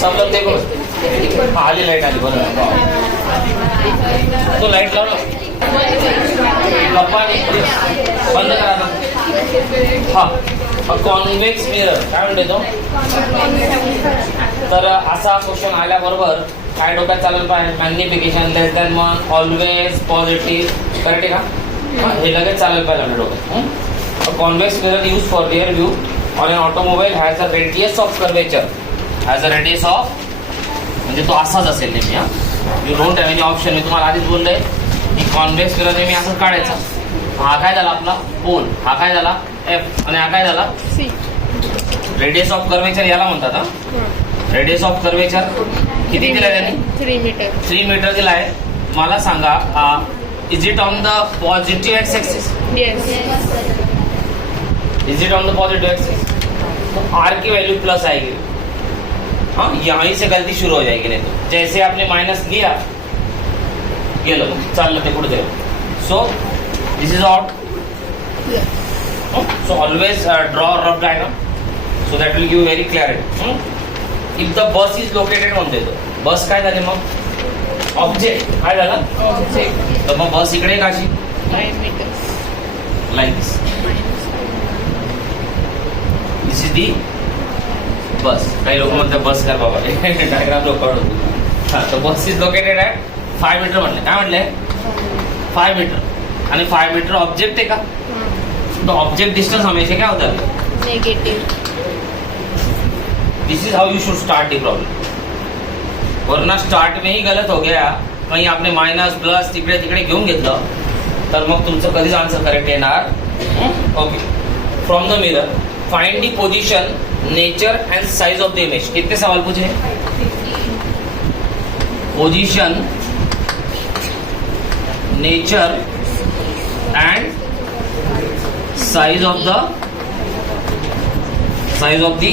समजा ते आली लाईट आली बरोबर. तो लाईट लाव ना गप्पा बंद करा. हा कॉन्व्हेक्स मिरर काय म्हणते तो. तर असा क्वेश्चन आल्याबरोबर काय डोक्यात चालेल पाहिजे. Magnification less than 1, always positive. Correct आहे का. हे लगेच चालेल पाहिजे आपल्या डोक्यात. Convex mirror use for rear view on an automobile has a radius of curvature. Has a radius of म्हणजे तो असाच असेल नेहमी. You don't have any option. मी तुम्हाला आधीच बोललोय की कॉन्व्हेक्स मिरर नेहमी असं काढायचा. हा काय झाला आपला पोल. हा काय झाला एफ आणि हा काय झाला सी. रेडियस ऑफ कर्वेचर याला म्हणतात. हा रेडियस ऑफ कर्वेचर किती दिलाय त्यांनी 3 मीटर दिलाय. मला सांगा is it on the positive x axis. Is it on the positive axis. तो आर की वैल्यू प्लस आएगी. हाँ यहीं से गलती शुरू हो जाएगी. नहीं तो जैसे आपने माइनस लिया गेलो चाललं ते पुढे जाईल. So this is out. So always draw rough diagram so that will give very clarity. If the bus is located म्हणते तो बस काय झाली मग ऑब्जेक्ट काय झाला ऑब्जेक्ट. तर मग बस इकडे काशी 5 meters like this. This is the bus. काही लोक म्हणतात बस कर बाबा डायग्राम लोक काढून. हा तर बस इज लोकेटेड आहे 5 मीटर म्हटलं. काय म्हटलंय 5 मीटर आणि 5 मीटर ऑब्जेक्ट आहे का. तो ऑब्जेक्ट डिस्टेंस हमेशा क्या होता है negative. This is how you should start the problem. Verna start में ही गलत हो गया कहीं आपने माइनस प्लस तिकडे तिकडे घेऊन घेतलं तर मग तुमचं कधीच आन्सर करेक्ट येणार. Okay. From the mirror find the position nature and size of the image. कितने सवाल पूछे. Position nature and size of the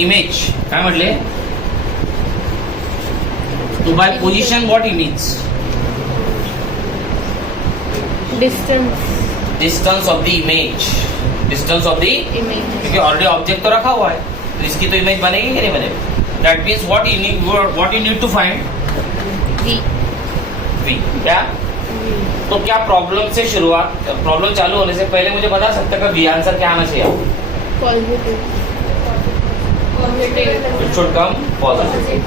image. काय म्हटले. तो by position what he means distance of the image. Distance of the image क्योंकि already object तो रखा हुआ है तो इसकी तो इमेज बनेगी कि नहीं बनेगी. That means what you need to find v. क्या तो क्या प्रॉब्लम से शुरुआत प्रॉब्लम चालू होने से पहले मुझे बता सकते हैं कि वी आंसर क्या आना चाहिए. Positive. It should come positive.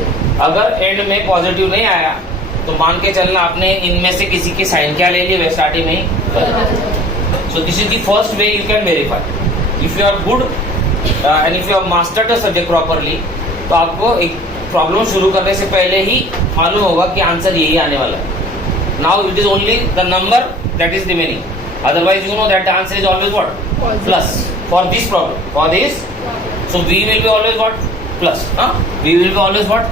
अगर एंड में पॉजिटिव नहीं आया तो मान के चलना आपने इनमें से किसी की साइन क्या ले ली वे स्टार्टिंग में ही. So this is the first way you can verify. If you are good and if you have mastered the subject properly तो आपको एक प्रॉब्लम शुरू करने से पहले ही मालूम होगा कि आंसर यही आने वाला है. Now it is only the number that is remaining. Otherwise you know that the answer is always what plus for this problem for this. So V will be always what plus. V will be always what.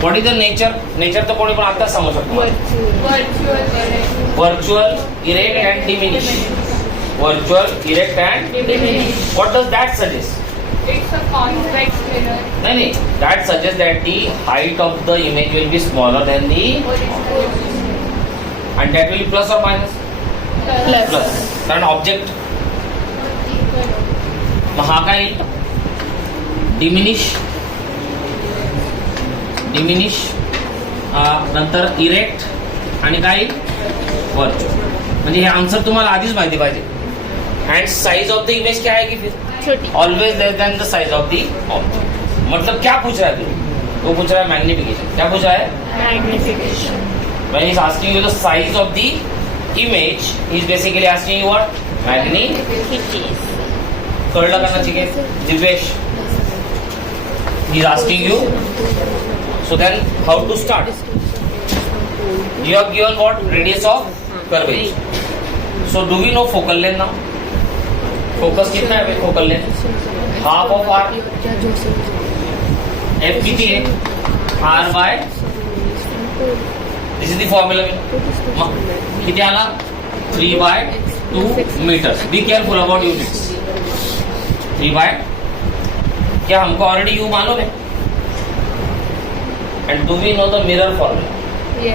What is the nature? Nature तो कोणी पण आता समजू शकतो. Virtual, erect and diminish. Virtual, erect and diminish. What does that suggest? It's a convex mirror. नहीं. That suggests that the height of the image will be smaller than the and that will be plus or minus. Plus. कारण object. महा काय diminish नंतर erect आणि काय virtual. म्हणजे हे answer तुम्हाला आधीच माहिती पाहिजे. End size of the image क्या आएगी फिर always less than the size of the object. मतलब क्या पूछ रहा है तू. वो पूछ रहा है मैग्निफिकेशन. क्या पूछ रहा है magnification. When he is asking you the size of the image he is basically asking you what magnification. कळलं का ना चिके Divesh. He is asking you. So then, how to start? You have given what radius of curvature. So do we know focal length now? Focus कितना है focal length? Half of r. F कितनी है? R by. This is the formula. कितने आला? 3/2 meters. Be careful about units. 3/. क्या हमको already you मालूम है. And do we know the mirror formula.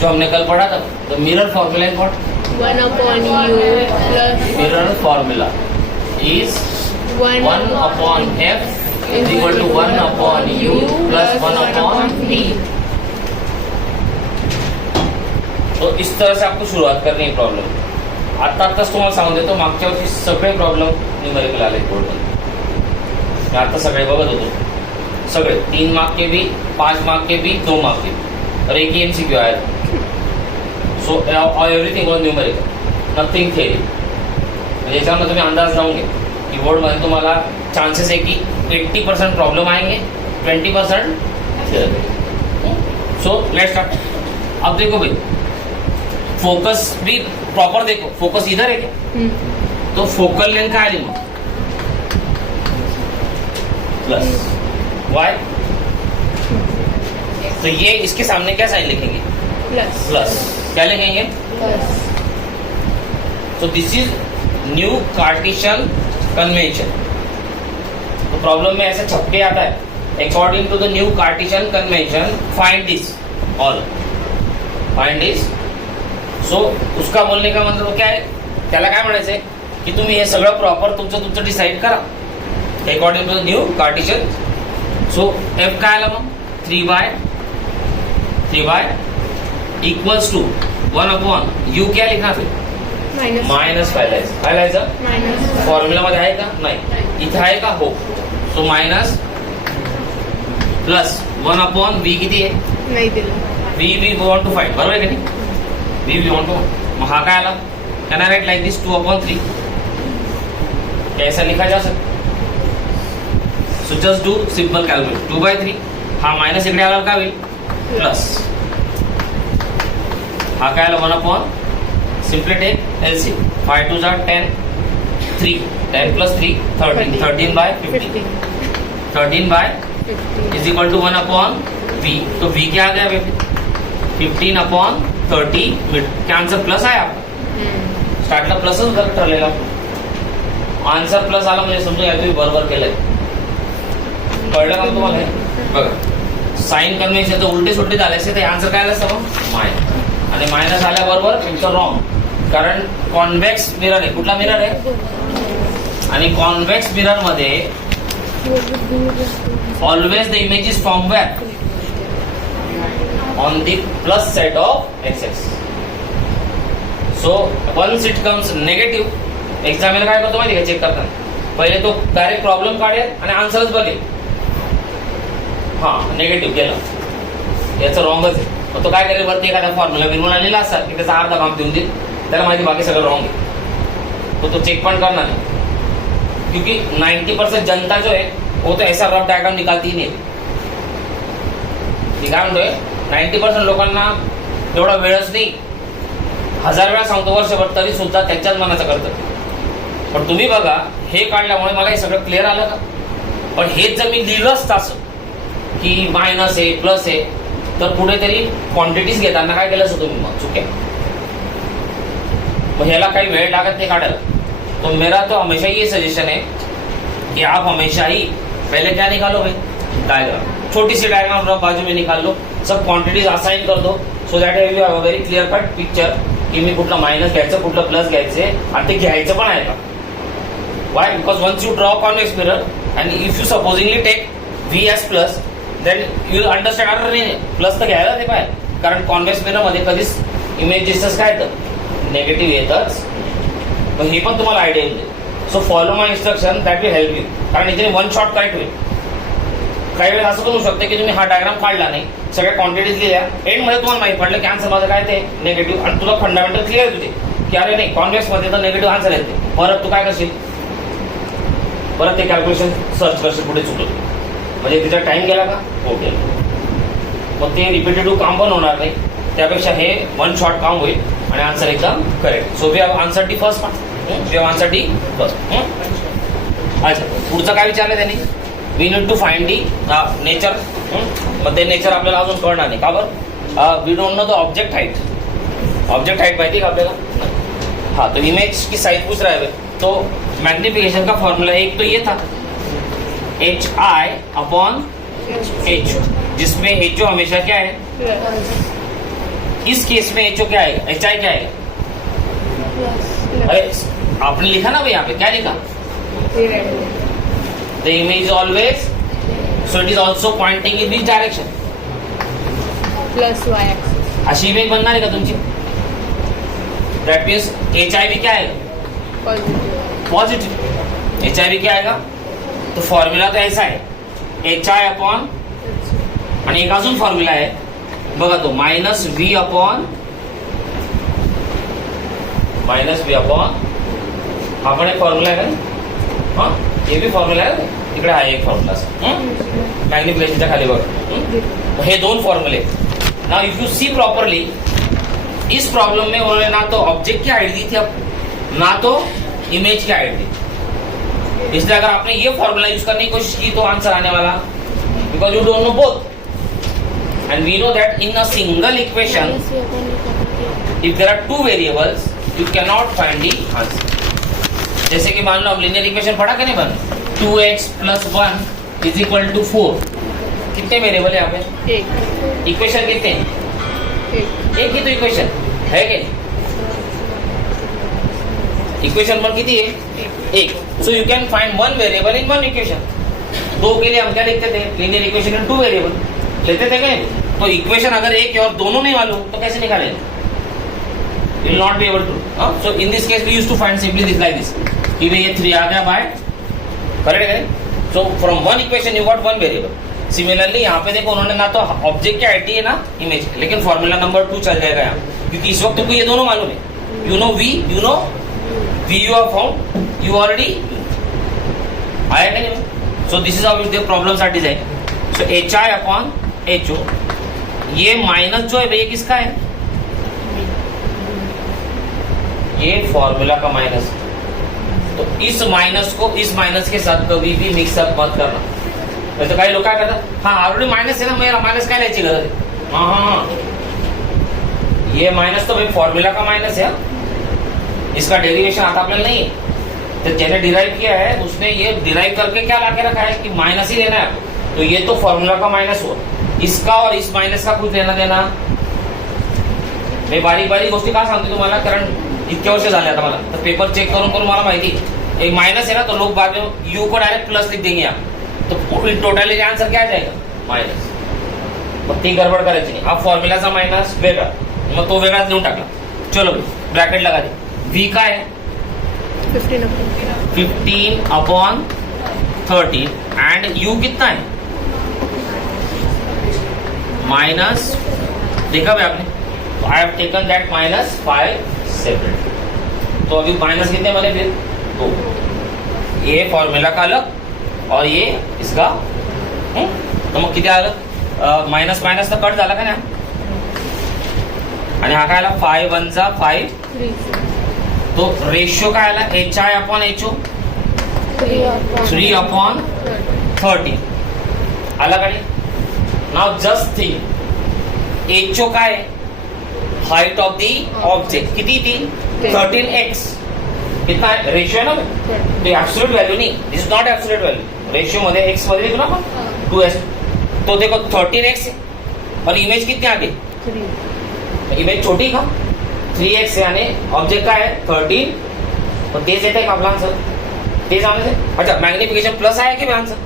जो हमने कल पढ़ा था. The mirror formula is what 1/u plus mirror formula is 1/f is equal to 1 upon u plus 1 upon v. तो इस तरह से आपको शुरुआत करनी है प्रॉब्लम। आताच तुम्हाला सांगून देतो, मागच्या वर्षी सगळे प्रॉब्लेम न्यूमेरिकल आले बोर्डमध्ये। मी आता सगळे बघत होतो, सगळे 3 मार्क के भी, 5 मार्क के भी, 2 मार्क के भी, और एक ही MCQ आया। So everything was numerical, nothing theory. म्हणजे याच्यामध्ये तुम्ही अंदाज लावून घ्या की बोर्डमध्ये तुम्हाला चांसेस है कि 80% प्रॉब्लम आएंगे, 20% थ्योरी। So let's start. अब देखो भाई, फोकस भी प्रॉपर देखो, फोकस इधर है क्या? तो फोकल लेंथ का है प्लस वाई, तो ये इसके सामने क्या साइन लिखेंगे? प्लस। प्लस। क्या लिखेंगे? Plus. So this is new Cartesian convention. तो प्रॉब्लम में ऐसा छपके आता है, according to the new Cartesian convention find this all, find this. So उसका बोलने का मतलब क्या आहे, त्याला काय म्हणायचंय की तुम्ही हे सगळं प्रॉपर तुमचं डिसाइड करा according to the new Cartesian. So f काय आला मग? 3/3 इक्वल्स टू 1 अपॉन यू। क्या लिखा फिर? मायनस फायलायचं। काय लिहायचं? फॉर्म्युला मध्ये आहे का? नाही। इथे आहे का? हो। So minus plus 1 upon v किती आहे? नाही दिलं। वी वॉन्ट टू फाइंड, बरोबर आहे का नाही? वी वॉन्ट टू, मग हा काय आला? कैन आई राइट लाइक दिस 2/3? कैसा लिखा जा सकता? So just do simple calculate. 2/3 हा मायनस इकडे आला, काय होईल? प्लस। हा काय आला? 1 upon, simply take LCM, 5 2 are 10, 3, 10 plus 3 13, 13/50, 13/50 is equal to 1 upon V। तो V क्या आ गया बेबी? 15/30 मिनट। क्या आंसर प्लस आया आपका? स्टार्टला प्लसच ठरलेला, आन्सर प्लस आला म्हणजे समजून घ्या तुम्ही बरोबर केलंय। कळलं का तुम्हाला? हे बघा, साइन कन्व्हेन्शन तर उलटे सुलटे झाले असते, आन्सर काय आलं असतं? मायनस। आणि मायनस आल्याबरोबर तुमचं रॉंग, कारण कॉन्व्हेक्स मिरर आहे। कुठला मिरर आहे? आणि कॉन्व्हेक्स मिरर मध्ये always the image is from where? On the plus side of axis. So once it comes negative, examiner काय करतो माहिती का चेक करताना? पहिले तो डायरेक्ट प्रॉब्लेम काढेल आणि आन्सरच बघेल। हा निगेटिव्ह केलं, याचं रॉंगच आहे। मग तो काय करेल? वरती एखादा फॉर्म्युला बिलवून लिहिला असतात की त्याचा अर्धा भाग देऊन देईल, त्याला माहिती बाकी सगळं रॉंग आहे, तो चेक पण करणार नाही। क्योंकि 90% जनता जो है वो तो ऐसा रफ डायग्राम निकालती ही नाही। काय म्हणतोय, 90% लोकांना एवढा वेळच नाही। 1000 वेळा सांगतो वर्षभर, तरी सुद्धा त्यांच्याच मनाचं करतं। पण तुम्ही बघा, हे काढल्यामुळे मला हे सगळं क्लिअर आलं का? पण हेच जर मी लिहिलं असतं असं की मायनस आहे प्लस आहे, तर कुठेतरी क्वांटिटीज घेताना काय केलं असं तुम्ही मग चुक्या, मग ह्याला काही वेळ लागत नाही काढायला। तो मेरा तो हमेशा ये सजेशन है कि आप हमेशा ही पहले क्या निकालो भाई? डायग्राम, छोटी सी डायग्राम रफ बाजू में निकाल लो, सब क्वांटिटीज असाइन कर दो, so that you have a very clear cut picture की मी कुठला मायनस घ्यायचं, कुठलं प्लस घ्यायचंय, आणि ते घ्यायचं पण आहे का? Why? Because once you draw convex mirror and if you supposingly take V as plus, then you understand अरे नाही प्लस तर घ्यायला ते पाहिजे, कारण कॉन्व्हेक्स मिरर मध्ये कधीच इमेजेस काय येतं? नेगेटिव्ह येतच। मग हे पण तुम्हाला आयडिया येईल। So follow my instruction, that will help you, कारण इथे 1 शॉट करेक्ट होईल। काही वेळेस असं पण होऊ शकतं की तुम्ही हा डायग्राम काढला नाही, सगळ्या क्वांटिटीज लिहिल्या, एंड मध्ये तुम्हाला माहिती पडलं की आन्सर माझं काय ते नेगेटिव्ह, आणि तुला फंडामेंटल क्लिअर तुझे की अरे नाही कॉन्व्हेक्स मध्ये तर नेगेटिव्ह आन्सर येते। परत तू काय करशील? परत ते कॅल्क्युलेशन सर्च करशील कुठे चुकलं, म्हणजे तिचा टाइम गेला का? हो गेला। मग ते रिपीटेटिव्ह काम पण होणार नाही, त्यापेक्षा हे 1 शॉट काम होईल आणि आन्सर एकदम correct. So we have answer the first part, we have answer the first. अच्छा, पुढचं काय विचारलं त्यांनी? We need to find the nature. मग ते नेचर आपल्याला अजून कळणार नाही का बरं? We don't know the object height. Object height माहिती का आपल्याला? हाँ, तो इमेज की साइज पूछ रहा है, तो मैग्निफिकेशन का फॉर्मूला एक तो ये था HI अपॉन H, जिसमें HO हमेशा क्या है? इस केस में HO क्या है? HI क्या है? अरे आपने लिखा ना भाई, यहाँ पे क्या लिखा? The image always so it is also pointing in this direction. Plus y axis. अशी इमेज बनणार आहे का तुमची? दॅट मीन्स HIV क्या आएगा? पॉजिटिव. HIV क्या आएगा? तो फॉर्म्युला तो ऐसा है HI अपॉन, आणि एक अजून फॉर्म्युला आहे बघा तो -V अपॉन हा पण एक फॉर्म्युला आहे का? हा, हे बी फॉर्म्युला आहे. इकडे आहे एक फॉर्म्युला मॅग्निफिकेशनच्या खाली बघा. हे दोन फॉर्म्युले. Now if you see properly, इस प्रॉब्लम में उन्होंने ना तो ऑब्जेक्ट की हाइट दी थी ना तो इमेज की हाइट दी. इसलिए अगर आपने ये फॉर्मूला यूज करने की कोशिश की तो आंसर आने वाला, because you don't know both and we know that in a single equation if there are two variables you can not find the answer. जैसे कि मान लो हम लीनियर इक्वेशन पढ़ा कि नहीं बन 2x + 1 इज इक्वल टू 4. कितने variable है यहाँ पे? एक. इक्वेशन कितने हैं? एक ही तो इक्वेशन है कि इक्वेशन पर कितनी है? एक. So you can find one variable in one equation. दो के लिए हम क्या लिखते थे? Linear equation in two variable लेते थे क्या? तो इक्वेशन अगर एक है और दोनों नहीं मालूम तो कैसे निकालेंगे? You will not be able to. So in this case we used to find simply this like this कि भाई ये 3 आ गया बाय, करेक्ट है. So from one equation you got one variable. Similarly यहाँ पे देखो उन्होंने ना तो ऑब्जेक्ट की आईटी है ना इमेज, लेकिन फॉर्मूला नंबर 2 चल जाएगा यहाँ, क्योंकि इस वक्त तुमको ये दोनों मालूम है. You know V you have found, you already आया क्या नहीं? So this is how the problems are design. So HI upon HO, ये माइनस जो है भैया किसका है? ये फॉर्मूला का माइनस. तो इस माइनस को इस माइनस के साथ कभी भी मिक्सअप मत करना. तो काही लोक काय करतात, हाँ ऑलरेडी माइनस है ना, मेरा माइनस काय लिहायची गरज आहे? हाँ, ये माइनस तो भाई फॉर्मूला का माइनस है, इसका डेरिवेशन आता आपल्याला नहीं है. तो जिसने डिराइव किया है उसने ये डिराइव करके क्या लाके रखा है कि माइनस ही लेना है आपको. तो ये तो फॉर्मूला का माइनस हुआ, इसका और इस माइनस का कुछ लेना देना. मी बारीक बारीक गोष्टी का सांगतो तुम्हाला, कारण इतके वर्ष झाले आता मला, तर पेपर चेक करून करून मला माहिती एक माइनस है ना, तो लोग बाद में यू को डायरेक्ट प्लस लिख देंगे आप, तो टोटली आंसर क्या आ जाएगा? माइनस. मग ती गडबड करायची नाही. हा फॉर्म्युलाचा माइनस वेगळा, मग तो वेगळाच लिहून टाकला. चलो ब्रॅकेट लगा दे. V का है 15 अपॉन 30 एंड U कितना है? माइनस, देखा भाई आपने, तो I have taken that -5 separate. तो अभी माइनस कितने बने फिर? 2. ये फॉर्मूला का अलग और ये इसका तो मग किती आलं? माइनस माइनस तर कट झाला का नाही? आणि हा काय आला? 5 1 जा 5. तो रेशियो काय आला? HI अपॉन HO 3 अपॉन 30 आला का नाही? नाउ जस्ट थिंक, HO काय आहे? हाइट ऑफ दी ऑब्जेक्ट किती थी? 13x. कितना है? रेशियो है ना, तो एब्सोल्यूट वैल्यू नहीं, this is not absolute value. Ratio मध्ये x मध्ये लिखू ना आपण 2s. तो देखो 13x और इमेज कितने आगे? 3. इमेज छोटी का 3x यानी ऑब्जेक्ट का है 13. तो तेज येते का आपला आंसर? तेज आंसर. अच्छा, मॅग्निफिकेशन प्लस आहे की आंसर?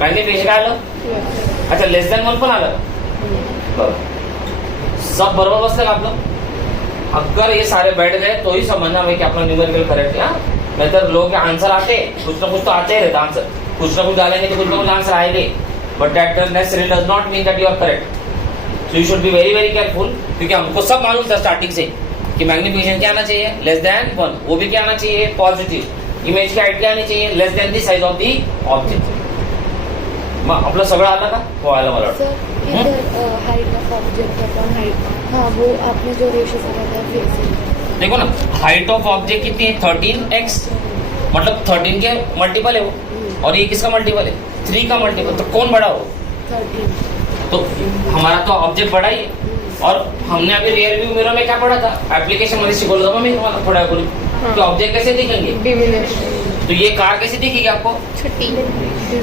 मॅग्निफिकेशन काय आलं? अच्छा, लेस दॅन 1 पण आलं. बरोबर, सब बरोबर बसलं का आपलं? अगर ये सारे बैठ गए तो ही समझना है कि अपना न्यूमेरिकल करेक्ट है. नहीं तो लोग के आंसर आते, कुछ ना कुछ तो आते ही रहता आंसर, कुछ ना कुछ डालेंगे तो कुछ ना कुछ आंसर आएंगे, but that necessary does not mean that you are correct. So you should be very very careful, क्योंकि हमको सब मालूम था स्टार्टिंग से कि मैग्निफिकेशन क्या आना चाहिए? लेस देन 1. वो भी क्या आना चाहिए? पॉजिटिव. इमेज की हाइट क्या आनी चाहिए? Less than the size of the object. मग आपलं सगळं आलं का? हो आलं मला वाटतं. Height of object upon height, हाँ वो आपने जो रेशियो बताया फिर देखो ना, हाइट ऑफ ऑब्जेक्ट कितनी है? 13x, मतलब 13 के मल्टीपल है वो, और ये किसका मल्टीपल है? 3 का मल्टीपल. तो कौन बड़ा हो? 13. तो हमारा तो ऑब्जेक्ट बड़ा ही है. और हमने अभी रियर व्यू मिरर में क्या पढ़ा था? एप्लीकेशन मध्ये शिकवलं होतं मी तुम्हाला थोड्या पूर्वी, कि ऑब्जेक्ट कैसे दिखेंगे? डिमिनिश. तो ये कार कैसी दिखेगी आपको? छोटी.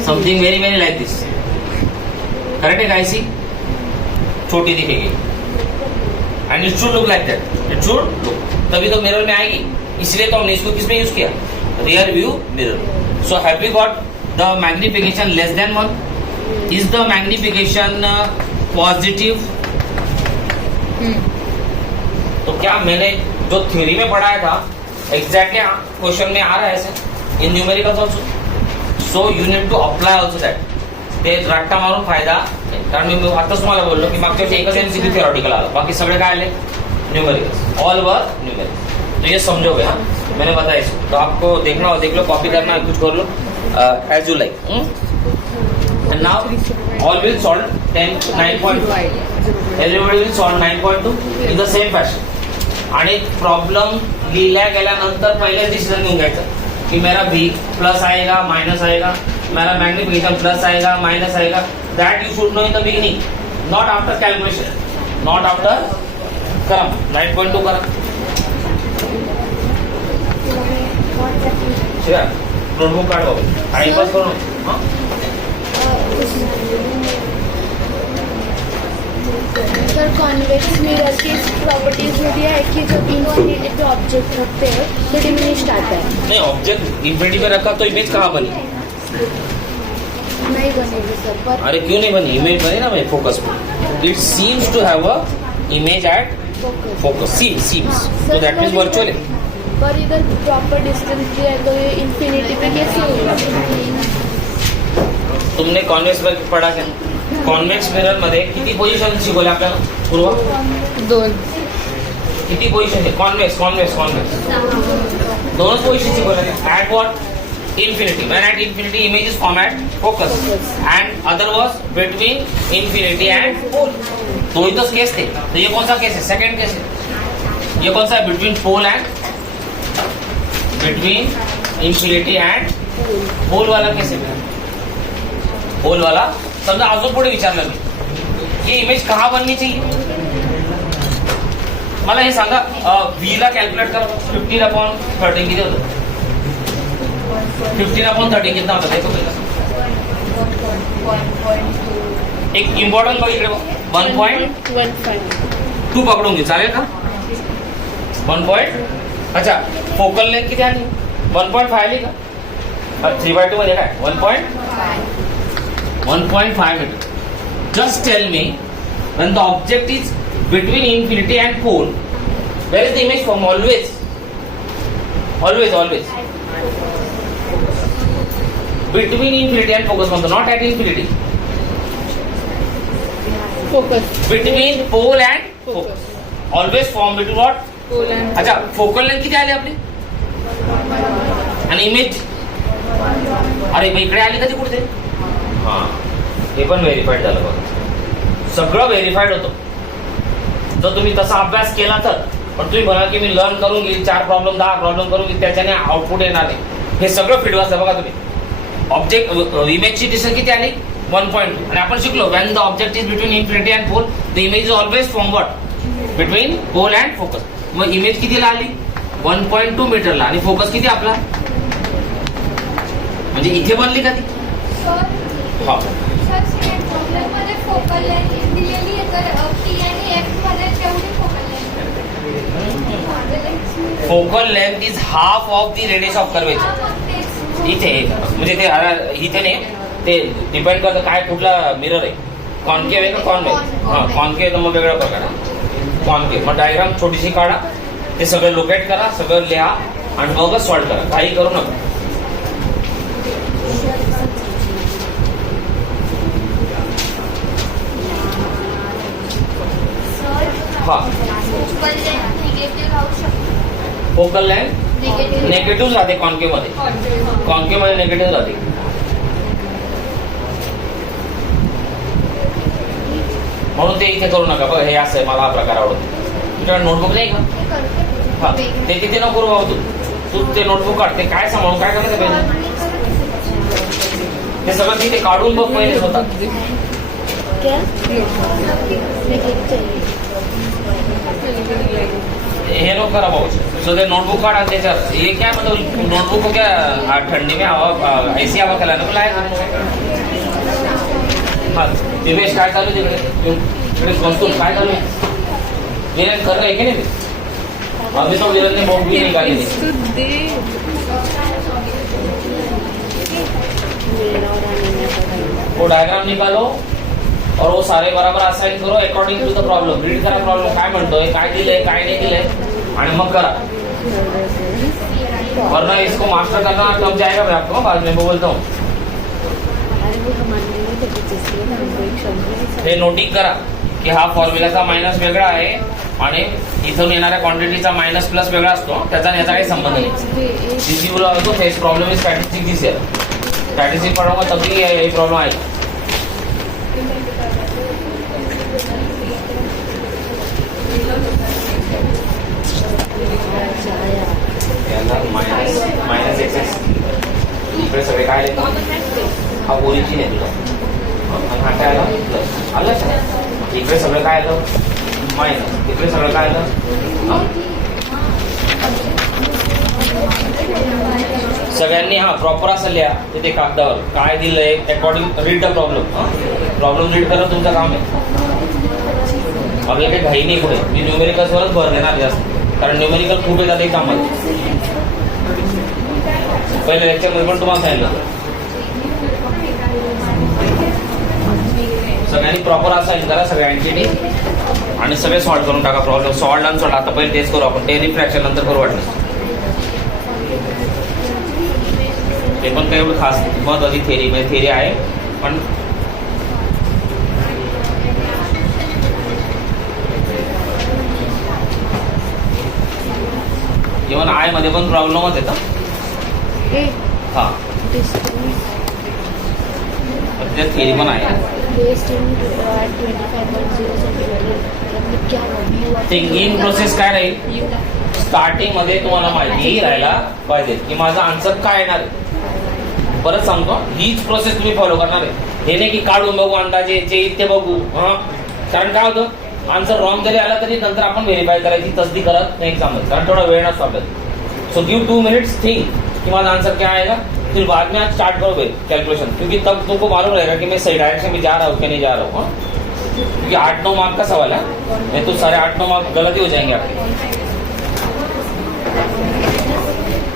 समथिंग वेरी वेरी लाइक दिस. करेक्ट है गाइस? ऐसी छोटी दिखेगी end it should look like that. It should look, तभी तो मिरर में आएगी. इसलिए तो हमने इसको किसमें यूज किया? Rear view mirror. So have we got the magnification less than 1? Is the magnification positive? तो क्या मैंने जो थ्योरी में पढ़ाया था एग्जैक्टली क्वेश्चन में आ रहा है ऐसे in numericals also? So you need to apply also that. ते रट्टा मारून फायदा नाही. कारण मी आताच तुम्हाला बोललो की मागच्या वर्षी एकच एमसीक्यू थिओरिटिकल आला, बाकी सगळे काय आले न्यूमेरिकल्स, ऑल वर न्यूमेरिकल्स. तो ये समझोगे हाँ, मैंने बताया इसको. तो आपको देखना हो देख लो, कॉपी करना है कुछ कर लो as you like. And now all will solve 9.2. Everybody will solve 9.2 in the same fashion. आणि प्रॉब्लेम लिहिल्या गेल्यानंतर पहिले डिसिजन घेऊन घ्यायचं कि मेरा बी प्लस आएगा माइनस आएगा, मेरा मैग्निफिकेशन प्लस आएगा माइनस आएगा. That you should know in the beginning, not after calculation, not after. करा 9.2 करा. नोटबुक काढ बाबा आणि बस करू. सर कॉन्वेक्स मिरर की प्रॉपर्टीज में दिया है कि जब इन्फिनिटी पे ऑब्जेक्ट रखते हैं तो डिमिनिश्ड आता है. नहीं, ऑब्जेक्ट इंफिनिटी में रखा तो इमेज कहाँ बनी? नहीं बनेगी सर. पर अरे क्यों नहीं बनी? इमेज बनी ना भाई फोकस में. It seems to have a image at focus. Seems तो दैट मीन्स वर्चुअल है. पर इधर प्रॉपर डिस्टेंस दिया है तो ये इन्फिनिटी पे कैसे होगा? तुमने कॉन्वेक्स में पढ़ा क्या? कॉन्वेक्स मिरर मध्ये किती पोझिशन शिकवले आपल्याला पूर्व? 2. किती पोझिशन आहे? कॉन्वेक्स कॉन्वेक्स कॉन्वेक्स दोनच पोझिशन शिकवले. At what? Infinity. When at infinity image is form at focus and other was between infinity and pole. तो ही तो केस थे. तो ये कौन सा केस है? सेकंड केस है. ये कौन सा है? Between pole and between infinity and pole वाला केस है. पोल वाला समजा अजून पुढे विचारलं मी की इमेज कहा बननी चाहिए. मला हे सांगा, व्ही ला कॅल्क्युलेट करा. 15/13 किती होतं? 15/13 कितना होता? देखो एक इम्पॉर्टंट बघ इकडे 1.15 पकडून घे. चालेल का? 1. अच्छा, फोकल लेंथ किती आली? 1.5 आली का? 3/2 मध्ये काय 1.5 metre. Just tell me when the object is between infinity and pole, where is the image from? Always between infinity and focus म्हणतो, not at infinity. Focus. Between pole and focus. Always form between what? Pole and. अच्छा, focal length किती आली आपली? आणि image अरे मग इकडे आली कधी कुठे? हा, हे पण व्हेरीफाईड झालं बघा. सगळं व्हेरीफाईड होतं जर तुम्ही तसा अभ्यास केला तर. पण तुम्ही म्हणाल की मी लर्न करून घेईल 4 प्रॉब्लेम 10 प्रॉब्लेम करून घेईल त्याच्याने आउटपुट येणार नाही. हे सगळं फीड वाचलं बघा तुम्ही. ऑब्जेक्ट इमेजची डिस्टन्स किती आली? 1.2. आणि आपण शिकलो when the object is between infinity and pole the image is always from what? Between pole and focus. मग इमेज कितीला आली? 1.2 मीटरला. आणि फोकस किती आपला? म्हणजे इथे बनली का ती? हा. Focal length is half of the radius of curvature. इथे म्हणजे ते इथे नाही, ते डिपेंड करतं काय कुठला मिरर आहे. कॉन्केव्ह आहे का कॉन्वेक्स? हा, कॉन्केव्ह तर मग वेगळा प्रकार आहे. कॉन्केव्ह मग डायग्राम छोटीशी काढा, ते सगळं लोकेट करा, सगळं लिहा आणि मगच सॉल्व करा. काही करू नका. हा, फोकल लेंथ नेगेटिव्ह राहते कॉन्केव्ह मध्ये. कॉन्केव्ह मध्ये नेगेटिव्ह राहते. म्हणून ते इथे करू नका. बघ हे असं आहे, मला हा प्रकार आवडतो. तुझ्याकडे नोटबुक नाही का? हा, ते तिथे नको बाबा. तू ते नोटबुक काढ. ते काय सांभाळून काय करायचं पाहिजे ते सगळं तिथे काढून बघ पहिले स्वतः. हे नको करा भाऊ. सो ते नोटबुक काढा त्याच्यावर. हे काय मतलब नोटबुक को क्या ठंडी में हवा ऐसी हवा खिलाने को लायक? हा, दिवेश काय चालू तिकडे? तिकडे संतून काय चालू आहे? विरन कर रहे की नाही? अभी तो विरन ने बॉम्ब भी निकाली नहीं. वो डायग्राम निकालो और वो सारे बराबर असाइन करो according to the problem. Read करा प्रॉब्लेम काय म्हणतोय, काय दिलंय काय नाही दिलंय आणि मग करा. वरना इसको मास्टर करना कब जाएगा मैं आपको बाद में बोलता हूँ. हे नोटिंग करा की हा फॉर्म्युलाचा मायनस वेगळा आहे आणि इथून येणाऱ्या क्वांटिटीचा मायनस प्लस वेगळा असतो. त्याचा आणि याचा काही संबंध नाही. This you will also face problem in statistics this year. Statistics पढ़ोगे तब भी यही प्रॉब्लम आएगा. मायनस एक्सेस इकडे सगळे काय आले, हा ओरिजिन आहे तुझा आणि हा काय आला प्लस. आलं इकडे सगळं काय आलं मायनस, इकडे सगळं काय आलं. सगळ्यांनी हा प्रॉपर असं लिहा तिथे कागदावर काय दिलंय according. Read the problem. Problem read करणं तुमचं काम आहे. आपल्याला काही घाई नाही पुढे. मी न्यूमेरिकल्सवरच भर देणार जास्त, कारण न्यूमेरिकल खूप येतात एक कामात. पहिले लेक्चरमध्ये पण तुम्हाला सांगितलं सगळ्यांनी प्रॉपर असाइन करा सगळ्या अँटिटी आणि सगळे सॉल्व्ह करून टाका प्रॉब्लेम. सॉल्व्ह आणि सॉल्व्ह आता पहिले तेच करू आपण. ते रिफ्रॅक्शन नंतर करू वाटलं. ते पण काही एवढं खास महत्वाची थेरी म्हणजे थेरी आहे पण इव्हन आय मध्ये पण प्रॉब्लेमच येतं. हा त्यात थेरी पण आहे. थिंकिंग प्रोसेस काय राहील, स्टार्टिंग मध्ये तुम्हाला माहिती राहायला पाहिजे की माझा आन्सर काय येणार आहे. परत सांगतो, हीच प्रोसेस तुम्ही फॉलो करणार आहे. हे नाही की काढून बघू अंदाजे जे इथे बघू. कारण काय होतं, आन्सर रॉंग जरी आला तरी नंतर आपण व्हेरीफाय करायची तसदी करत नाही सांगत, कारण थोडा वेळ नसतो आपल्याला. सो गिव 2 मिनट्स थिंक कि माझा आंसर क्या आएगा, फिर बाद में आप स्टार्ट करोगे कैलकुलेशन. क्योंकि तब तुमको मालूम रहेगा कि मैं सही डायरेक्शन में जा रहा हूँ क्या नहीं जा रहा हूँ. क्योंकि 8-9 मार्क का सवाल है, नहीं तो सारे 8-9 मार्क गलत ही हो जाएंगे आपके.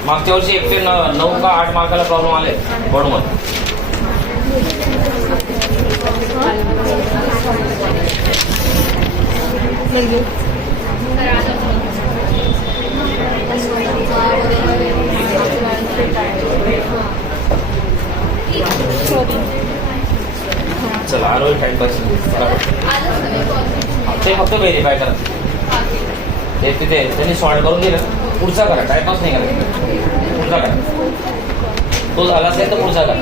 मागच्या वर्षी 1 ते 9 का 8 मार्काला प्रॉब्लेम आले बोर्डमध्ये. चला आलो टाइमपास. ते फक्त व्हेरीफाय करा. ते तिथे त्यांनी सॉल्व्ह करून दिलं, पुढचा करा. टाइमपास नाही करा, पुढचा करा. तो झाला असेल तर पुढचा करा.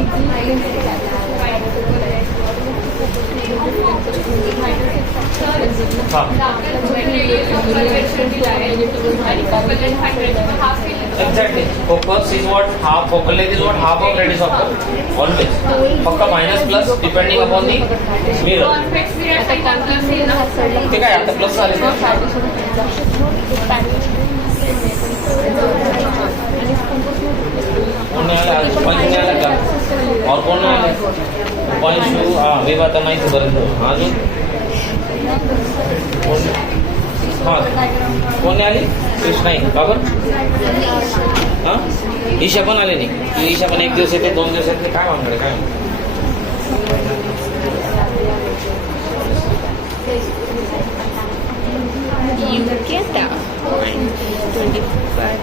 Exactly. Focus is what half. Focal length is what half of radius of curve. Always. फक्त minus plus depending upon the mirror. ते काय आता प्लस झाले ना. कौन नहीं आया? पंच नहीं आया क्या? और कौन नहीं आया? पंच हाँ वे बात नहीं थी बरं. हाँ जी. हाँ कोण नाही आली? कृष्णाई बरोबर. हां ईशा पण आले नाही. ईशा पण 1 दिवस येते 2 दिवस येते. काय म्हणणार काय You get that. 25.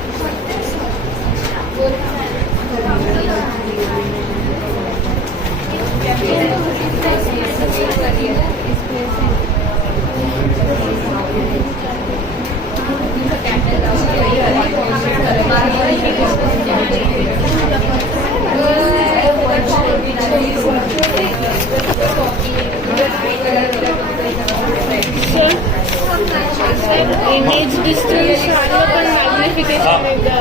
Image distance पण मॅग्निफिकेशन एकदा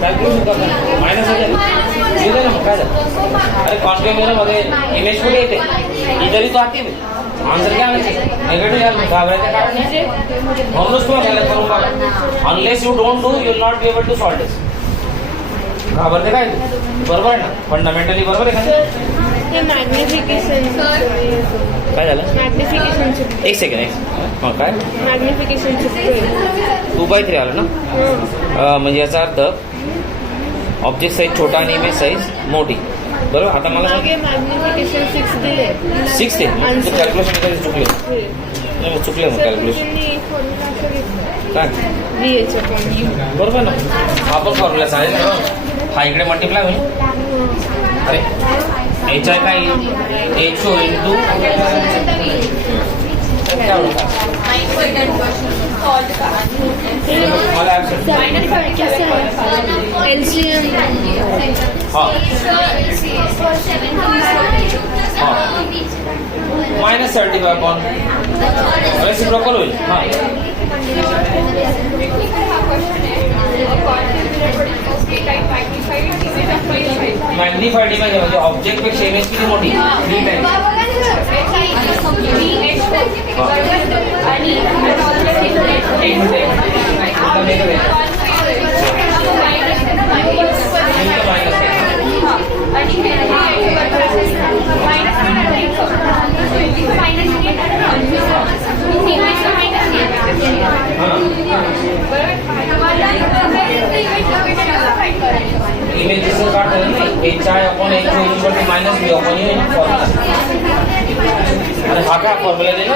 कॅल्क्युलेशन करणार मायनस होते ना. मग काय झालं, अरे कॉन्स्टेबल मध्ये इमेज कुठे येते, इधर ही तो आती है. आन्सर क्या आना चाहिए, नेगेटिव यार. घाबरायचं कारण नाही. म्हणूनच तुला गलत करून बघा. Unless you don't do you will not be able to solve this. घाबरते काय बरोबर आहे ना, फंडामेंटली बरोबर आहे का. हे मॅग्निफिकेशन काय झालं, मॅग्निफिकेशन एक सेकंड. हां काय मॅग्निफिकेशन 2/3 आलं ना. म्हणजे याचा अर्थ ऑब्जेक्ट साईज छोटा आणि इमेज साईज मोठी. बरोबर. आता मला मागे मॅग्निफिकेशन 6 दिले 6 आहे. Answer. कॅल्क्युलेशन कधी चुकले नाही, मग चुकले मग सर कॅल्क्युलेशन त्यांनी फॉर्म्युला असं घेतलं काय VA फॉर्म्युला बरोबर ना. हा पण फॉर्म्युला चालेल ना. हा इकडे मल्टिप्लाय होईल. अरे एच आय काय एच ओ इंटू काय होतं मला LCM हां -75 अपॉन रेसिप्रोकल होईल. हां मॅग्निफाईड इमेज म्हणजे ऑब्जेक्ट पेक्षा इमेज किती मोठी 3 टाइम्स. इमेज जसं काढतं नाही H I upon H O equal to minus v upon u formula. आणि हा काय फॉर्म्युला दिला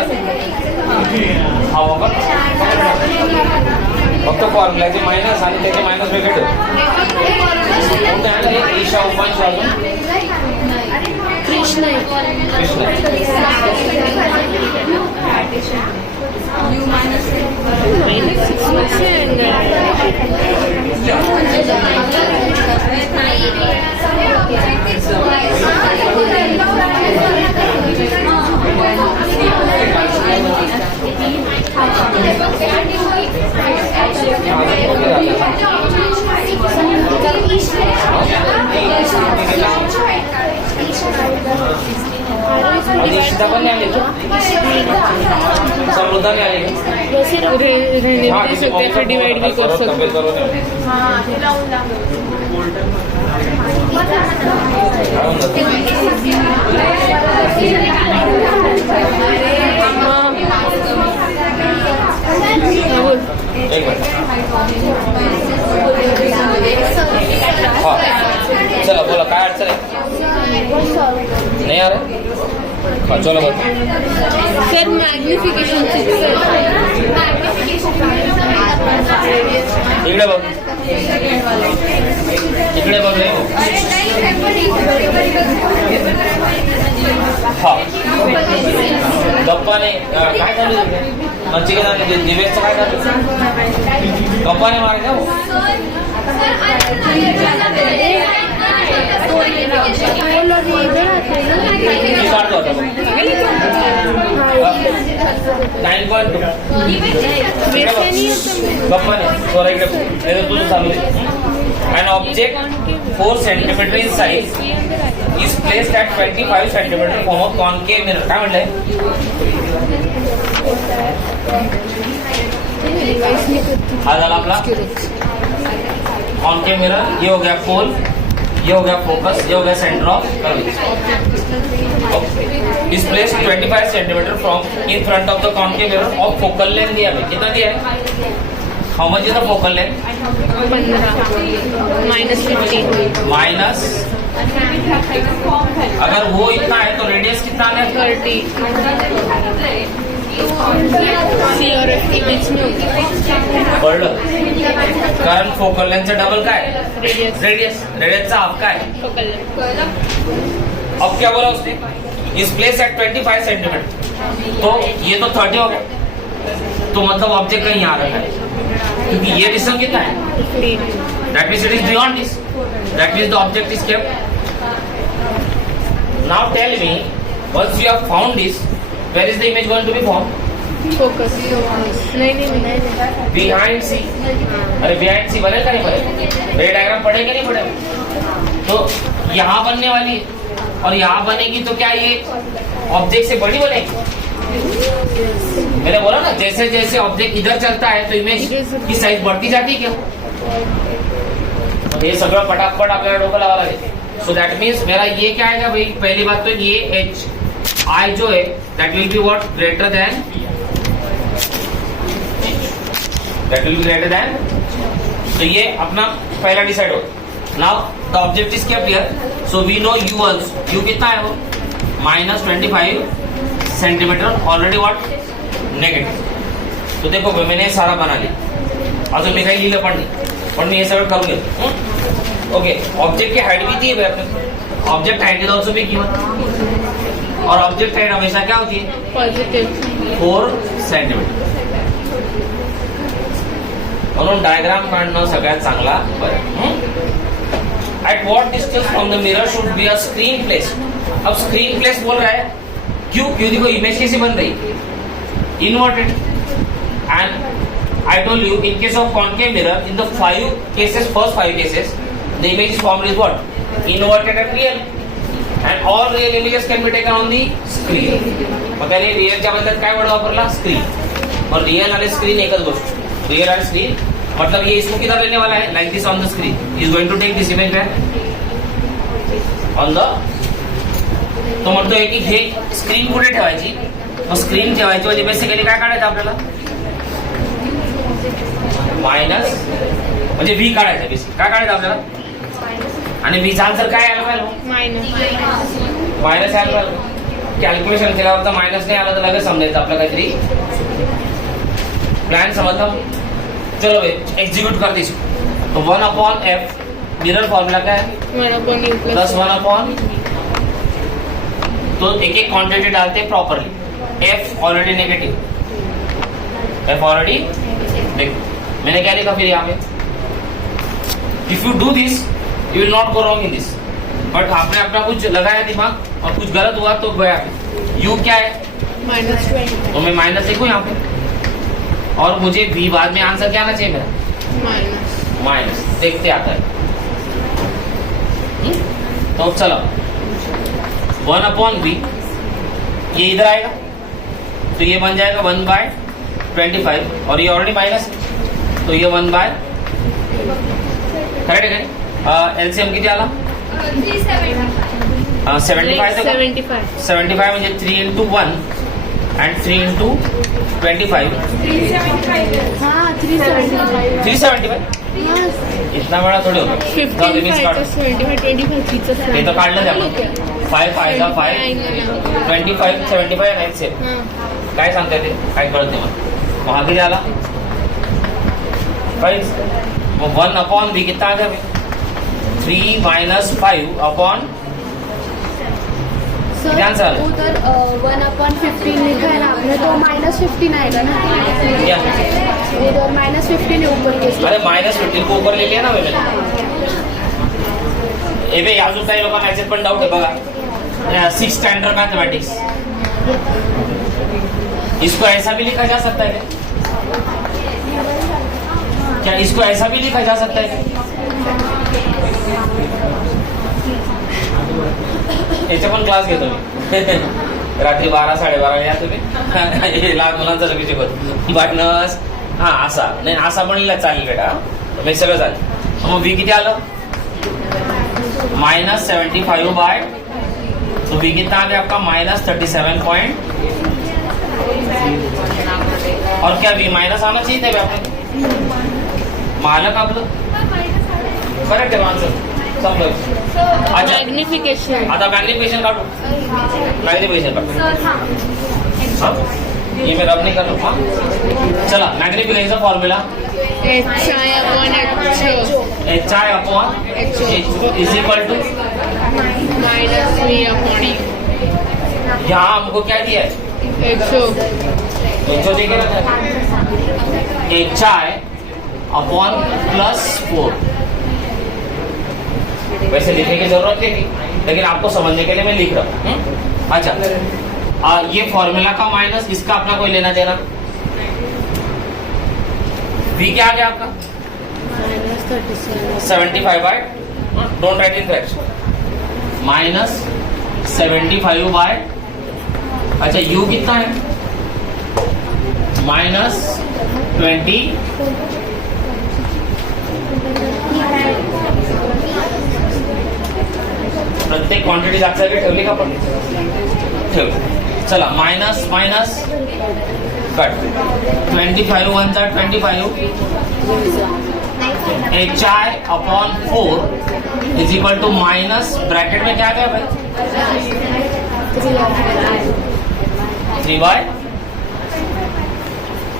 हा वापर फक्त फॉर्म्युलाचे मायनस आणि त्याचे मायनस वेगळे ठेव. कोणतं आहे ईशा उपांश अजून कृष्ण कृष्ण आणि ईशिता पण नाही आली समृद्धा नाही आली हा किती डिवाइड भी कर सकते तब्येत बरोबर नाही. एक मिनिट हा चला बोला काय अडचण आहे नाही आ रहा हाँ चलो बस सर मॅग्निफिकेशन 6 इकडे बघ इकडे बघ रे हा गप्पाने काय झालं नचिकेताने दिवेशचं काय झालं गप्पाने मारे का हो किती काढतो आता 9.2 गप्पाने थोडा इकडे नाही तुझं चालू आहे. An object 4 cm in size is placed at 25 cm form of concave mirror. काय म्हटलंय हा झाला आपला कॉन्केव मिरर. ये हो गया पोल, ये हो गया फोकस, ये हो गया center of curvature. Is place 25 centimeter from in front of the concave mirror of focal length दिया है. कितना दिया है? How much is the focal length? -15 minus अगर वो इतना है तो रेडियस कितना है? 30 सी और एफ के बीच में होगी कळलं. कारण फोकल लेंथचं डबल काय रेडियस रेडियसचा हाफ काय. फोकल अब क्या बोला उसने? इस प्लेस एट 25 सेंटीमीटर तो ये तो 30 हो गया तो मतलब ऑब्जेक्ट कहीं आ रहा है क्योंकि ये डिस्टेंस कितना है 15 that means it is beyond this that means the object is kept. Now tell me once you have found this where is the image going to be formed? Focus नहीं Behind C. अरे behind C बनेगा नहीं बनेगा? ये diagram पढ़ेगा नहीं पढ़ेगा? तो यहाँ बनने वाली है और यहाँ बनेगी तो क्या ये ऑब्जेक्ट से बड़ी बनेगी? मैंने बोला ना जैसे जैसे ऑब्जेक्ट इधर चलता है तो इमेज की साइज बढ़ती जाती है क्या? ये सगळं पटापट आपल्याला डोकं लावा लागेल. सो दैट मीन्स मेरा ये क्या आएगा भाई? पहली बात तो ये एच आई जो है that will be what greater than तो ये अपना पहला डिसाइड हो. Now the object is kept here, so we know u also. U कितना है वो -25 सेंटीमीटर. Already what negative. तो देखो मैंने सारा बना लिया. अजून मी काही लिहिलं पण नाही, पण मी हे सगळं करून घेतो. ओके, ऑब्जेक्ट की हाइट भी दी है आपने. Object height is also be given, और ऑब्जेक्ट हाइट हमेशा क्या होती है पॉझिटिव्ह. 4 सेंटीमीटर. म्हणून डायग्राम काढणं सगळ्यात चांगला पर्याय. At what distance from the mirror should be a screen place. अब स्क्रीन प्लेस बोल रहा है, क्यों? क्यों देखो इमेज कैसी बन रही, inverted. And I told you in case of concave mirror, in the 5 cases, first 5 cases, the image is formed is what? Inverted and real. And all real images can be taken on the screen. मग त्याने real च्या बदल्यात काय word वापरला? Screen. और real आणि screen एकच गोष्ट. रियल आणि स्क्रीन मतलब ये इसको किधर लेने वाला है? Like this on the screen. Is going to take this image back on the. तो म्हणतोय की हे स्क्रीन कुठे ठेवायची? मग स्क्रीन ठेवायची म्हणजे बेसिकली काय काढायचं आपल्याला? मायनस म्हणजे व्ही काढायचं. बेसिक काय काढायचं आपल्याला? आणि व्हीचा आन्सर काय आला पाहिजे? मायनस आला पाहिजे. कॅल्क्युलेशन केल्यावर तर मायनस नाही आलं तर लगेच समजायचं आपलं काहीतरी प्लॅन. समजलं? चलो एक्झिक्यूट कर दिस. तो 1/f मिरर फॉर्म्युला काय प्लस 1/. तो एक एक क्वांटिटी डालते properly. f already negative, f already देखो मैंने क्या लिखा फिर यहाँ पे. If you do this you will not go wrong in this. But आपने अपना कुछ लगाया दिमाग और कुछ गलत हुआ तो गया. यू क्या है? -20. तो मैं माइनस लिखूं यहाँ पे, और मुझे v बाद में आंसर क्या आना चाहिए मेरा? माइनस. देखते आता है. तो चलो 1/v ये इधर आएगा तो ये बन जाएगा 1/25, और ये ऑलरेडी माइनस तो ये 1/. करेक्ट है. एलसीएम किती आला? 75. 75 म्हणजे 3 into 1 and 3 into 25. 375. इतना बड़ा थोड़ी होता. 55 हे तर काढलं आपण. 5 5 चा 5 25 75 आणि एलसीएम काय सांगताय ते काय कळत नाही मला. मग हा किती आला? 5. मग 1/v कितना आ गया? 3 - 5/. सर आंसर उधर 1/15 लिखा है ना आपने, तो -15 आएगा ना. क्या? उधर -15 ऊपर के. अरे -15 को ऊपर ले लिया ना मैंने. ए बे अजून काही लोकांना याच्यात पण डाऊट आहे बघा. 6th स्टैंडर्ड मैथमेटिक्स, इसको ऐसा भी लिखा जा सकता है क्या? इसको ऐसा भी लिखा जा सकता है? याचे पण क्लास घेतो मी. रात्री 12 12:30 या तुम्ही. लहान मुलांचा लगेच शिकवतो. बाटनस हा असा नाही, असा पण लिहिला चालेल बेटा. मी सगळं चालेल. मग v किती आलं? -75/. तो v कितना आ गया आपका? -37. और क्या v माइनस आना चाहिए था आपने? मालक आपलं करेक्ट आहे आन्सर. समजा अच्छा मॅग्निफिकेशन. आता मॅग्निफिकेशन काढू. मॅग्निफिकेशन काढू. हाँ ये मैं रब नहीं कर रहा. चला मॅग्निफिकेशनचा formula HI/H is equal to -3/E. यहाँ हमको क्या दिया है? HO देखे ना HI/+4. वैसे लिखने की जरूरत नहीं थी, लेकिन आपको समझने के लिए मैं लिख रहा हूँ. अच्छा ये फॉर्मूला का माइनस इसका अपना कोई लेना देना. v क्या आ गया आपका? 75/. Don't write in fraction. -75/. अच्छा u कितना है? -20. प्रत्येक क्वांटिटी जागसाठी ठेवली का आपण? ठेव. चला minus minus cut. 25 1 25 HI/4 is equal to minus bracket में क्या गया भाई 3/,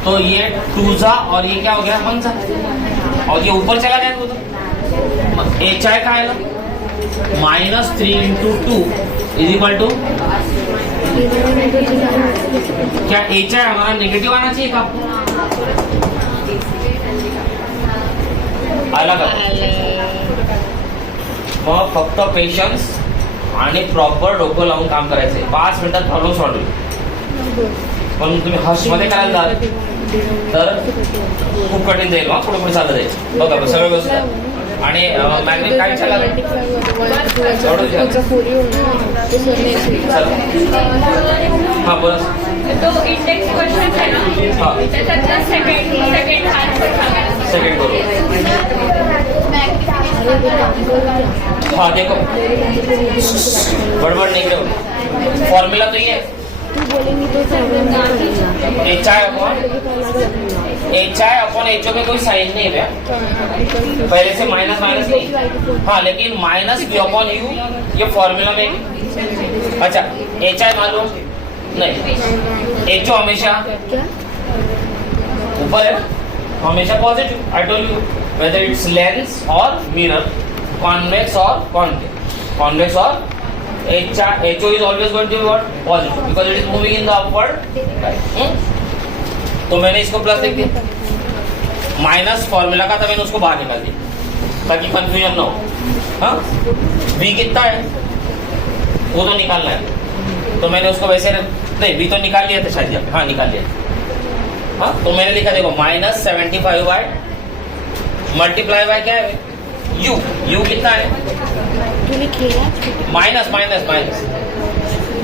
तो ये 2 सा और ये क्या हो गया 1 सा, और ये ऊपर चला गया तो HI का आएगा -3 × 2 इज इक्वल टू, क्या HI हमारा नेगेटिव आना चाहिए का अलग मग फक्त पेशन्स आणि प्रॉपर डोकं लावून काम करायचंय. 5 मिनिटात प्रॉब्लेम सॉल्व्ह. पण तुम्ही हर्ष मध्ये करायला जाल तर खूप कठीण जाईल. मग पुढे पुढे चालत जाईल. बघा सगळं व्यवस्थित आहे. आणि मॅग्नेट काय विचारला हा बोला. तो इंडेक्स क्वेश्चन आहे ना त्याच्यातला सेकंड करो. हाँ देखो गड़बड़ नहीं करो. फॉर्मूला तो ये HI/HO में कोई साइन नहीं है पहले से माइनस नहीं. हाँ लेकिन -V/U ये फॉर्मूला में. अच्छा HI मालूम नहीं, HO हमेशा ऊपर है, हमेशा positive. I told you whether it's lens or mirror, convex or concave. Convex or HO is always going to be what? Positive because it is moving in the upward right. तो मैंने इसको plus लिख दिया. Minus formula का था मैंने उसको बाहर निकाल दिया ताकि confusion ना हो. हाँ V कितना है वो तो निकालना है, तो मैंने उसको वैसे नहीं V तो निकाल लिया था शायद. हाँ निकाल लिया. हाँ तो मैंने लिखा देखो -75/, मल्टीप्लाई बाय क्या है U कितना है माइनस.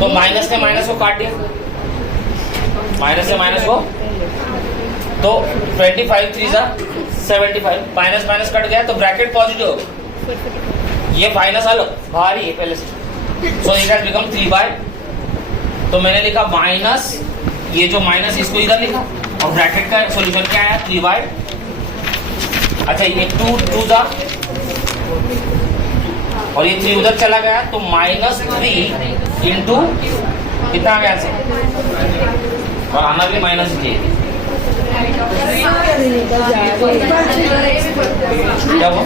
तो माइनस से माइनस को काट दिया, माइनस से माइनस को, तो 25 3 75, माइनस कट गया तो ब्रैकेट पॉजिटिव. ये माइनस अलग बाहर ही है पहले से, सो इट हैज बिकम 3/. तो मैंने लिखा माइनस, ये जो माइनस इसको इधर लिखा और ब्रैकेट का सॉल्यूशन क्या आया 3/. अच्छा ये 2 सा और ये 3 उधर चला गया तो -3 इंटू कितना आ गया से, और आना भी माइनस चाहिए. क्या वो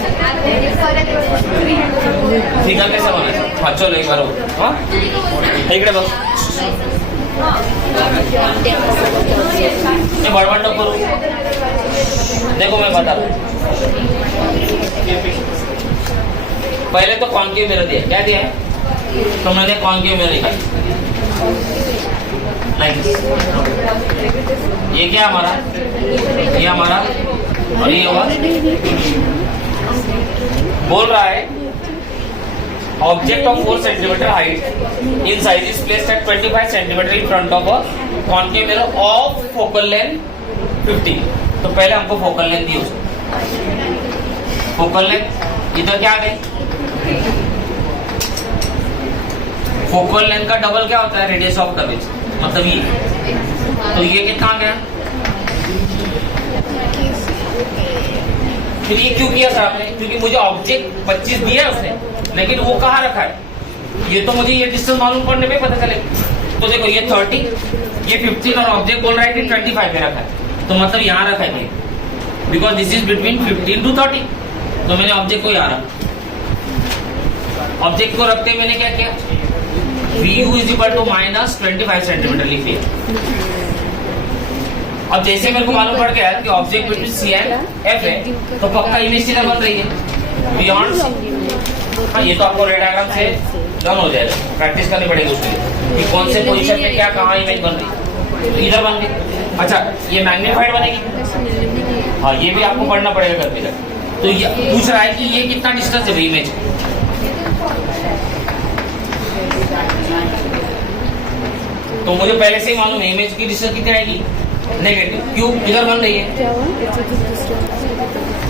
फिगर कैसे बना. हाँ चलो एक बार हाँ इकडे बघ. मैं बड़बड़ न करूँ. देखो मैं बता रहा हूँ. पहले तो कॉन्केव मिरर दिया, क्या दिया है तो मैंने कॉन्केव मिरर निकाला. ये क्या हमारा, ये हमारा और ये हुआ. बोल रहा है object of 4 centimetre height in size is placed at 25 centimetre in front of a concave mirror of focal length 50. तो पहले हमको फोकल लेंथ दी उसको. फोकल लेंथ इधर क्या आ गई, फोकल लेंथ का डबल क्या होता है रेडियस ऑफ कर्वेचर, मतलब ये. तो ये कितना आ गया. फिर ये क्यों किया सर आपने, क्योंकि मुझे ऑब्जेक्ट 25 दिया है उसने, लेकिन वो कहाँ रखा है. ये तो मुझे ये डिस्टेंस मालूम करने में पता चलेगा. तो देखो ये 30, ये 15 और ऑब्जेक्ट बोल रहा है कि 25 पे रखा है, तो मतलब यहाँ रखा है because this is between 15 to 30. तो मैंने ऑब्जेक्ट को यहाँ रखा. ऑब्जेक्ट को रखते मैंने क्या किया, VU is equal to -25 centimetre लिख लिया. अब जैसे मेरे को मालूम पड़ गया कि object between C end F है, तो पक्का इमेज किधर बन रही है बियॉन्ड. हाँ ये तो आपको रेड डायग्राम से डन हो जाएगा, प्रैक्टिस करनी पड़ेगी उसके लिए कि कौन से पोजीशन में क्या कहाँ इमेज बन रही है. तो इधर बन गई. अच्छा ये मैग्नीफाइड बनेगी. हाँ ये भी आपको पढ़ना पड़ेगा कभी तक. तो ये पूछ रहा है कि ये कितना डिस्टेंस है इमेज. तो मुझे पहले से ही मालूम है इमेज की डिस्टेंस कितनी आएगी नेगेटिव. क्यों इधर बन रही है,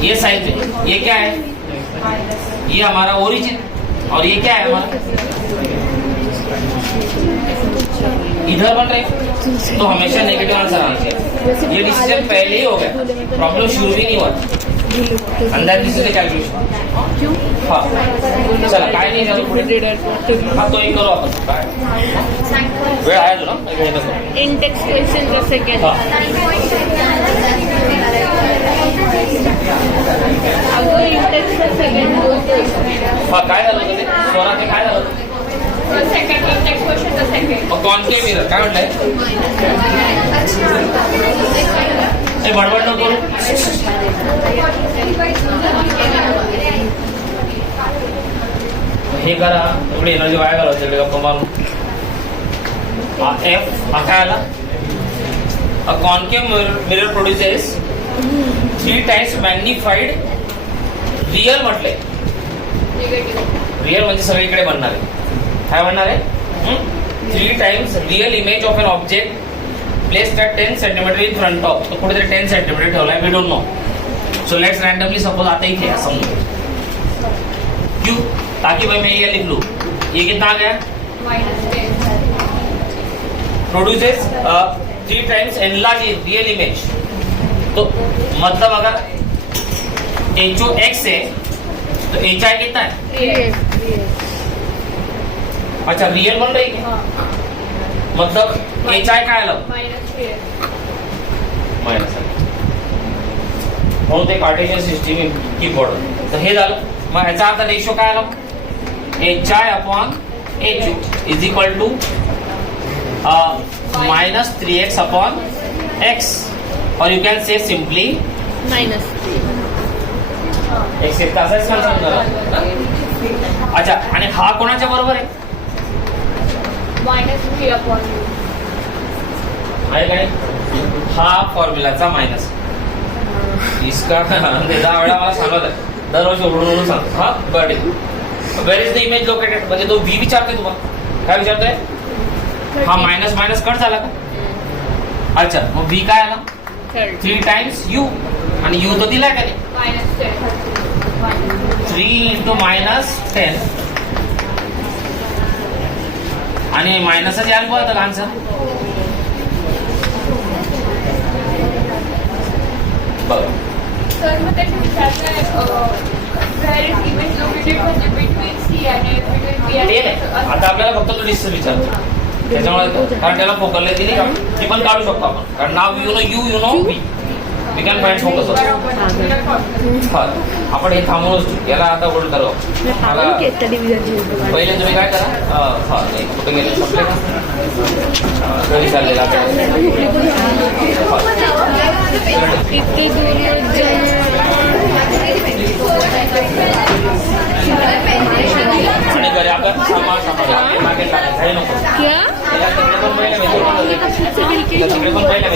ये साइड है, ये क्या है, ये हमारा ओरिजिन, और ये क्या है हमारा इधर बन रही है. तो हमेशा नेगेटिव आंसर आना चाहिए. ये डिसीजन पहले ही हो गया, प्रॉब्लम शुरू भी नहीं हुआ. And then this is the calculation. हा चला काय नाही झालं पुढे हा तो एक करू आपण काय वेळ आहे तुला इंडेक्स क्वेश्चन सेकंड अगं इंडेक्स सेकंड हा काय झालं होतं ते सोना ते काय झालं होतं second next question the second concave mirror काय म्हणलंय हे बडबड नको करू हे करा एवढी एनर्जी वाया घालवते तिकडे गप्पा मारून एफ हा काय आला a concave mirror produces 3 times magnified real म्हटलंय रिअल म्हणजे सगळीकडे बनणार आहे काय बनणार आहे 3 times real image of an object placed at 10 centimeter in front of तो कुठेतरी 10 सेंटीमीटर ठेवलाय we don't know so let's randomly suppose आता ही थे समझो क्यों ताकि भाई मैं ये लिख लूं ये कितना आ गया produces 3 times enlarge real image तो मतलब अगर HO X है तो HI कितना है अच्छा रियल बन रही है मतलब HI काय आलं मायनस म्हणून ते कार्टेशियन सिस्टीम की पडत तर हे झालं मग ह्याचा अर्थ रेशो काय आला HI upon HO is equal to -3x upon x और you can say simply minus x एक असाच कन्सेप्ट झाला अच्छा आणि हा कोणाच्या बरोबर आहे -3 upon u आहे काय हा फॉर्म्युलाचा मायनस इसका दहा वेळा मला सांगत आहे दररोज उघडून सांगतो हा birthday where is the image located म्हणजे तो व्ही विचारतोय तुम्हाला काय विचारतोय हा मायनस मायनस कट झाला का अच्छा मग व्ही काय आला 3 times u आणि u तो दिलाय का नाही -10 3 × -10 आणि मायनसच यायला पाहिजे आन्सर बघा सर मग त्याची विचारलंय वेर इज इमेज लोकेटेड म्हणजे बिटवीन सी आणि बिटवीन बी ते नाही आता आपल्याला फक्त तो डिस्टन्स विचारतो त्याच्यामुळे कारण त्याला फोकल दिली का ती पण काढू शकतो आपण कारण now you know we can find focus आपण हे थांबवूनच याला आता होल्ड करू पहिले तुम्ही काय करा कुठे गेले संपले घरी चाललेला इतके आणि घरी आपण मागे काही नको तिकडे पण पहिले